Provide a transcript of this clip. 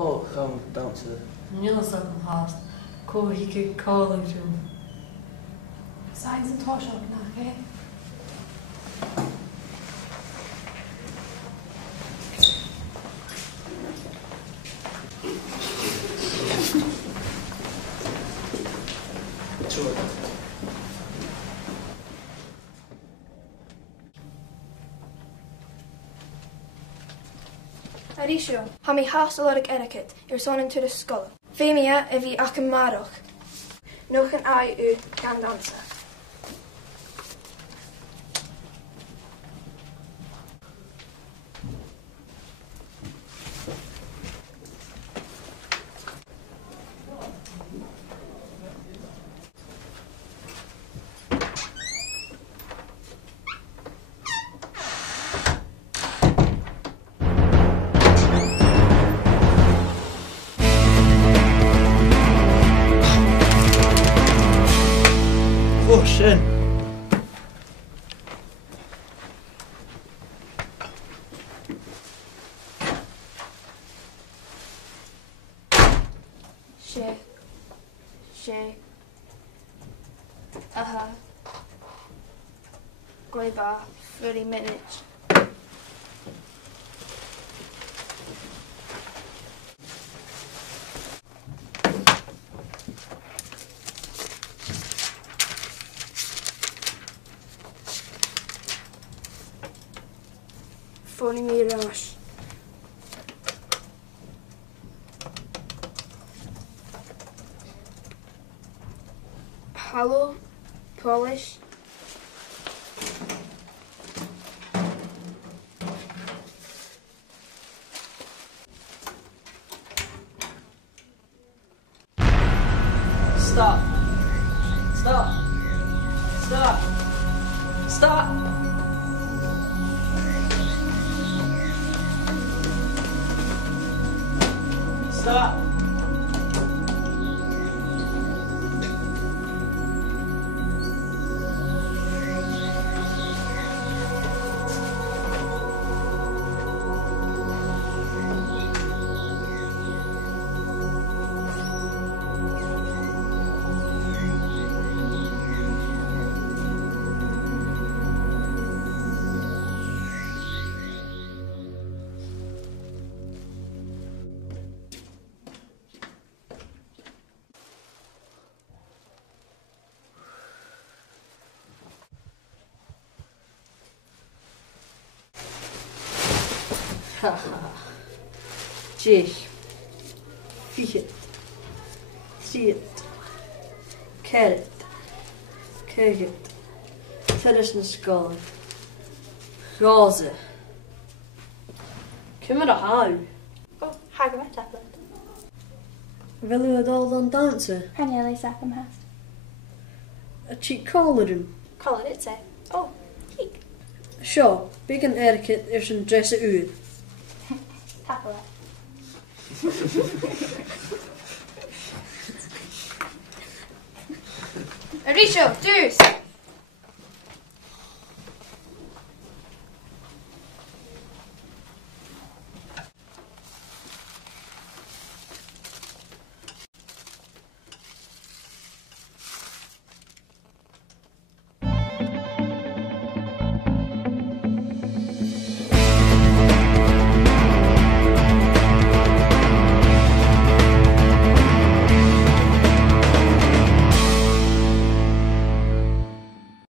Oh, gaan dansen. Níl sam háast cóhíice cálaú. Signs and Toshok nach, eh? Sure. Arisio, ha mi hastelorig etiquette, son into the skull. Femia evi akemaroch. Nog een ai u gaan dansen. Forsen. She. Aha. Going back 30 minutes. Funny me rush. Hollow, polish. Stop. Stop. Stop. Stop. Stop. Haha. Jich. Fiet. Siet. Carrot. Kegget. Fyrres na skål. Rase. Kommer det hau? Oh, hag of tablet. Vil du al dan dansen? Han jag läsa dem här. A cheat colorum. Call it say. Oh, kik. Sure, big an etiquette is een dresse uur. Tablet. Arisio, dus!